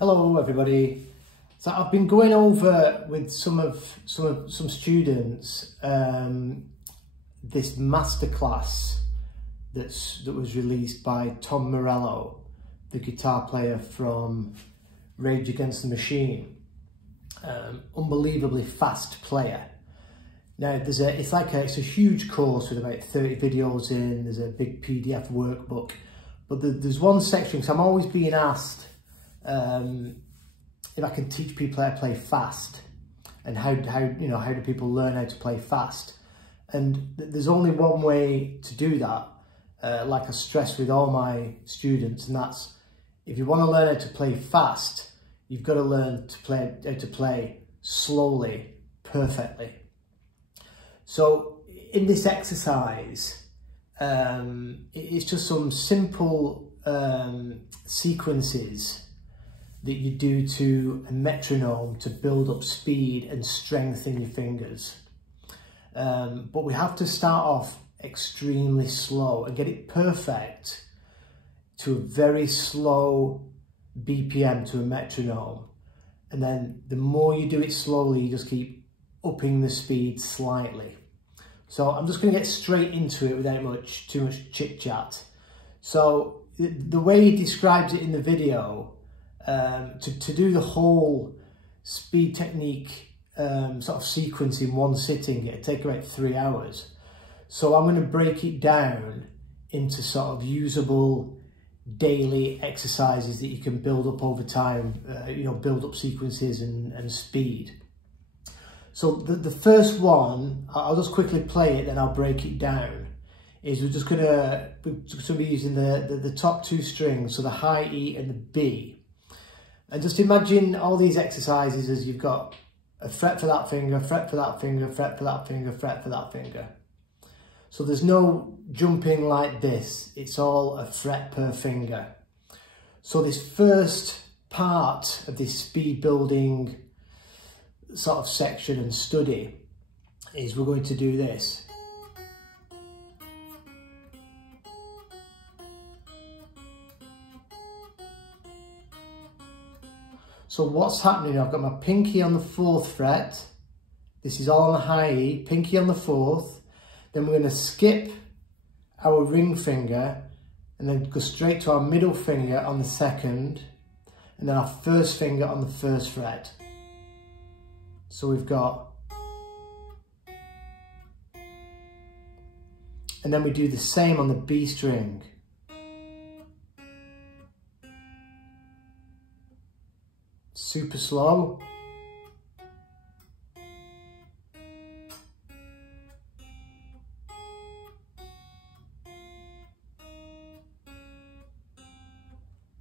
Hello everybody. So I've been going over with some students this masterclass that was released by Tom Morello, the guitar player from Rage Against the Machine. Unbelievably fast player. Now it's a huge course with about 30 videos in. There's a big PDF workbook, but there's one section, because I'm always being asked if I can teach people how to play fast, and how do people learn how to play fast. And there's only one way to do that, like I stress with all my students, and that's, if you want to learn how to play fast, you've got to learn how to play slowly, perfectly. So in this exercise, it's just some simple sequences that you do to a metronome to build up speed and strength in your fingers. But we have to start off extremely slow and get it perfect to a very slow BPM to a metronome. And then the more you do it slowly, you just keep upping the speed slightly. So I'm just going to get straight into it without too much chit chat. So the way he describes it in the video, to do the whole speed technique sort of sequence in one sitting, it'd take about 3 hours. So I'm going to break it down into sort of usable daily exercises that you can build up over time, build up sequences and speed. So the first one, I'll just quickly play it, then I'll break it down, is we're just going to be using the top two strings, so the high E and the B. And just imagine all these exercises as you've got a fret for that finger, fret for that finger, fret for that finger, fret for that finger. So there's no jumping like this. It's all a fret per finger. So this first part of this speed building sort of section and study is we're going to do this. So what's happening, I've got my pinky on the 4th fret. This is all on the high E, pinky on the 4th. Then we're going to skip our ring finger and then go straight to our middle finger on the 2nd, and then our first finger on the 1st fret. So we've got, and then we do the same on the B string. Super slow.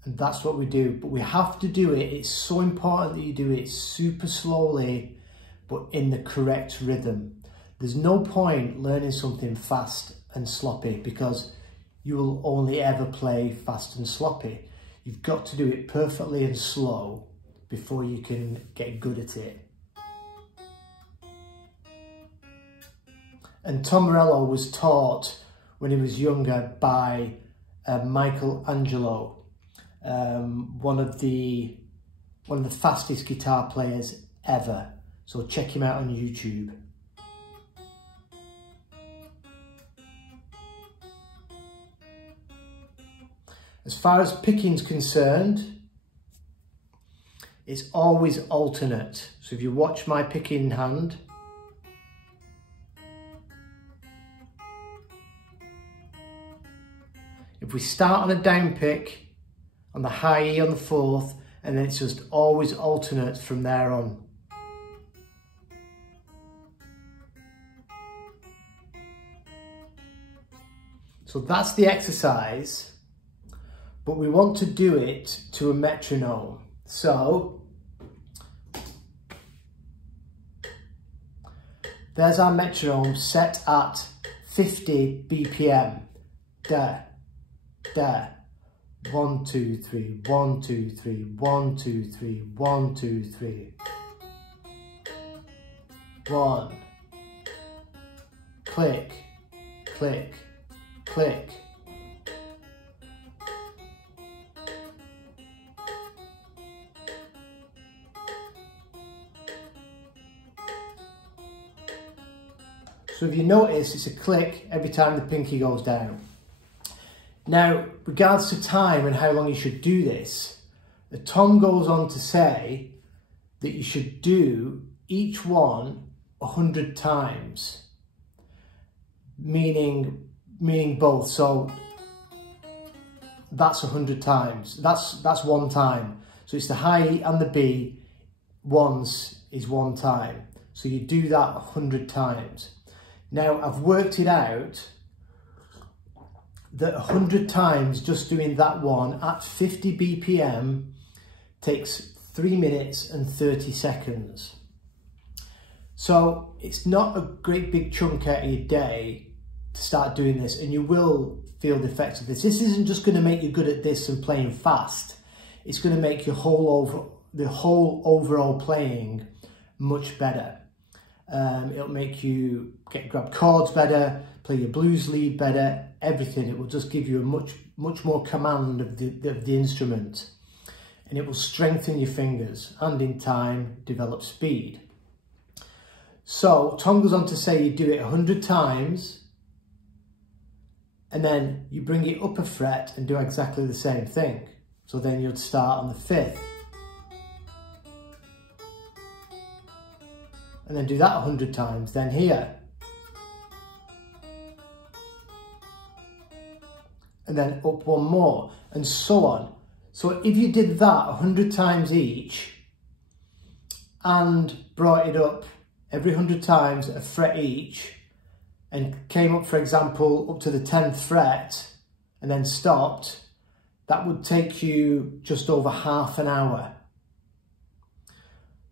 And that's what we do, but we have to do it. It's so important that you do it super slowly, but in the correct rhythm. There's no point learning something fast and sloppy, because you will only ever play fast and sloppy. You've got to do it perfectly and slow before you can get good at it. And Tom Morello was taught when he was younger by Michelangelo, one of the fastest guitar players ever. So check him out on YouTube. As far as picking's concerned, it's always alternate. So if you watch my picking hand, if we start on a down pick on the high E on the 4th, and then it's just always alternate from there on. So that's the exercise, but we want to do it to a metronome. So there's our metronome set at 50 BPM. Da, da. 1, 2, 3, 1, 2, 3, 1, 2, 3, 1, 2, 3. 1. Click, click, click. So if you notice, it's a click every time the pinky goes down. Now, regards to time and how long you should do this, Tom goes on to say that you should do each one 100 times, meaning both. So that's 100 times. That's one time. So it's the high E and the B once is one time. So you do that 100 times. Now I've worked it out that 100 times just doing that one at 50 BPM takes 3 minutes and 30 seconds. So it's not a great big chunk out of your day to start doing this, and you will feel the effects of this. This isn't just going to make you good at this and playing fast. It's going to make your the whole overall playing much better. It'll make you grab chords better, play your blues lead better, everything. It will just give you a much more command of the instrument, and it will strengthen your fingers and in time develop speed. So Tom goes on to say you do it 100 times and then you bring it up a fret and do exactly the same thing. So then you'd start on the 5th and then do that 100 times, then here, and then up one more, and so on. So if you did that 100 times each and brought it up every 100 times a fret each, and came up, for example, up to the 10th fret and then stopped, that would take you just over half an hour.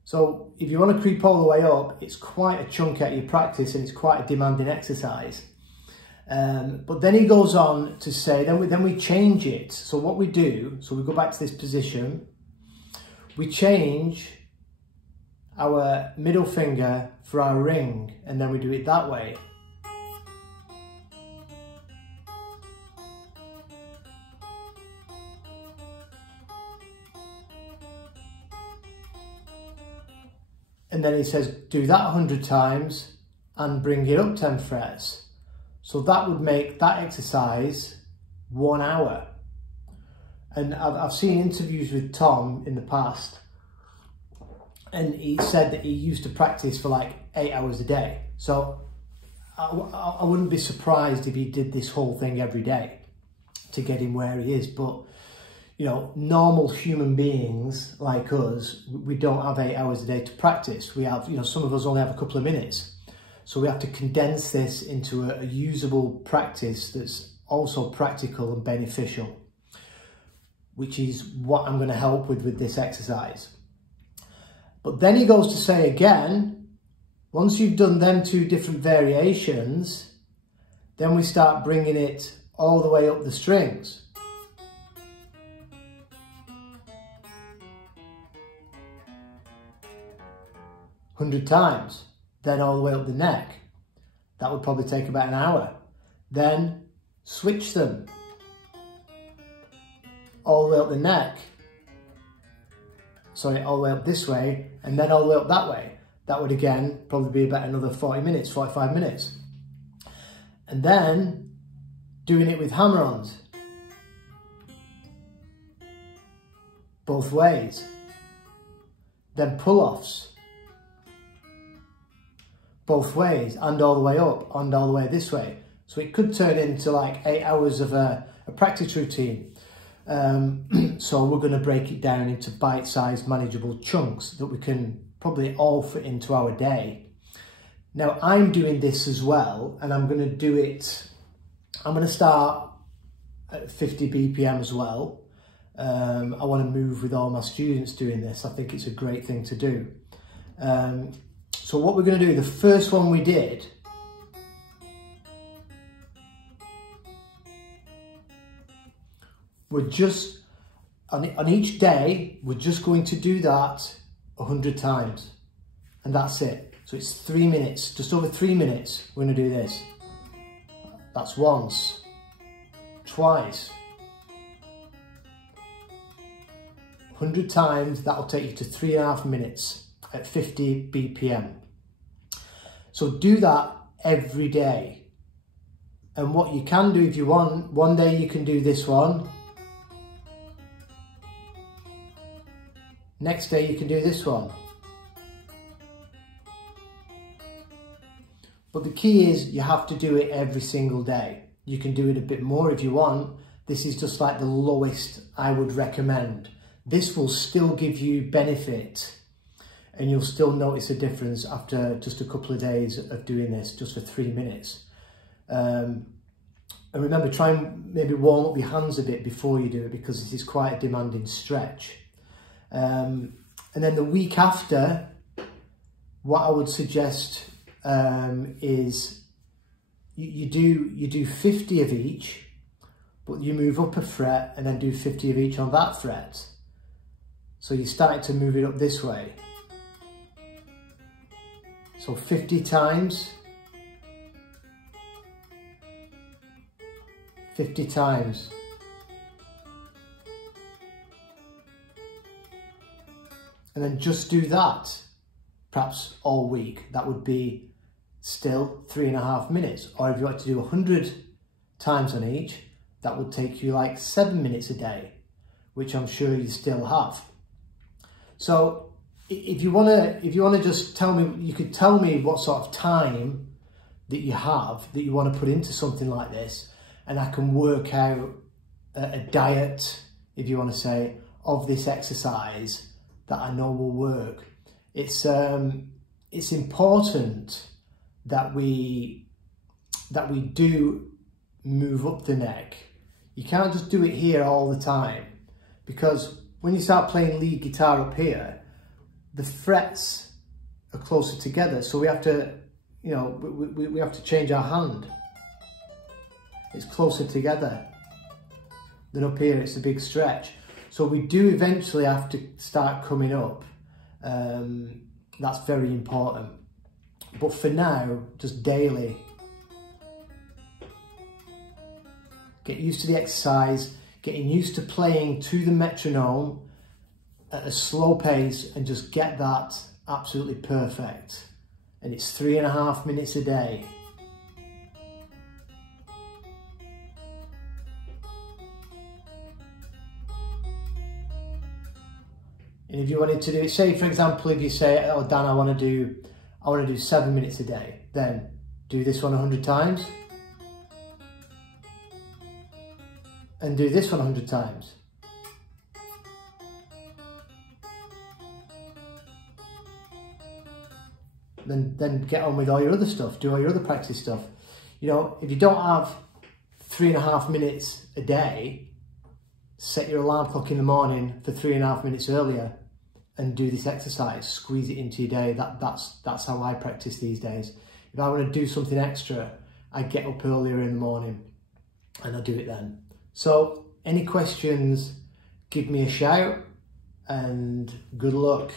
So if you want to creep all the way up, it's quite a chunk out of your practice and it's quite a demanding exercise. But then he goes on to say, then we change it. So what we do, so we go back to this position, we change our middle finger for our ring, and then we do it that way. And then he says, do that 100 times and bring it up 10 frets. So that would make that exercise 1 hour. And I've seen interviews with Tom in the past, and he said that he used to practice for like 8 hours a day. So I wouldn't be surprised if he did this whole thing every day to get him where he is. But you know, normal human beings like us, we don't have 8 hours a day to practice. We have, you know, some of us only have a couple of minutes. So we have to condense this into a usable practice that's also practical and beneficial, which is what I'm going to help with this exercise. But then he goes to say again, once you've done them 2 different variations, then we start bringing it all the way up the strings. 100 times, then all the way up the neck. That would probably take about an hour. Then switch them all the way up the neck. Sorry, all the way up this way, and then all the way up that way. That would again probably be about another 40 minutes, 45 minutes. And then doing it with hammer-ons. Both ways. Then pull-offs. Both ways, and all the way up, and all the way this way. So it could turn into like 8 hours of a practice routine. So we're going to break it down into bite-sized manageable chunks that we can probably all fit into our day. Now I'm doing this as well, and I'm going to do it, I'm going to start at 50 BPM as well. I want to move with all my students doing this. I think it's a great thing to do. So what we're going to do, the first one we did, we're just, on each day, we're just going to do that 100 times. And that's it. So it's 3 minutes, just over 3 minutes, we're going to do this. That's once, twice, 100 times, that'll take you to 3.5 minutes at 50 BPM. So do that every day. And what you can do if you want, one day you can do this one. Next day you can do this one. But the key is you have to do it every single day. You can do it a bit more if you want. This is just like the lowest I would recommend. This will still give you benefit and you'll still notice a difference after just a couple of days of doing this just for 3 minutes. And remember, try and maybe warm up your hands a bit before you do it because this is quite a demanding stretch. And then the week after, what I would suggest is you do 50 of each, but you move up a fret and then do 50 of each on that fret. So you're starting to move it up this way. So 50 times, 50 times. And then just do that, perhaps all week. That would be still 3.5 minutes. Or if you want to do 100 times on each, that would take you like 7 minutes a day, which I'm sure you still have. So if you wanna just tell me, you could tell me what sort of time that you have that you want to put into something like this, and I can work out a diet, if you want to say, of this exercise that I know will work. It's important that we do move up the neck. You can't just do it here all the time, because when you start playing lead guitar up here, the frets are closer together, so we have to, you know, we have to change our hand. It's closer together than up here. It's a big stretch. So we do eventually have to start coming up. That's very important. But for now, just daily. Get used to the exercise, getting used to playing to the metronome at a slow pace, and just get that absolutely perfect. And it's 3.5 minutes a day. And if you wanted to do, say for example, if you say, oh Dan, I want to do 7 minutes a day, then do this one 100 times. And do this one 100 times. Then get on with all your other stuff, do all your other practice stuff. You know, if you don't have 3.5 minutes a day, set your alarm clock in the morning for 3.5 minutes earlier and do this exercise, squeeze it into your day. That's how I practice these days. If I want to do something extra, I get up earlier in the morning and I do it then. So any questions, give me a shout, and good luck.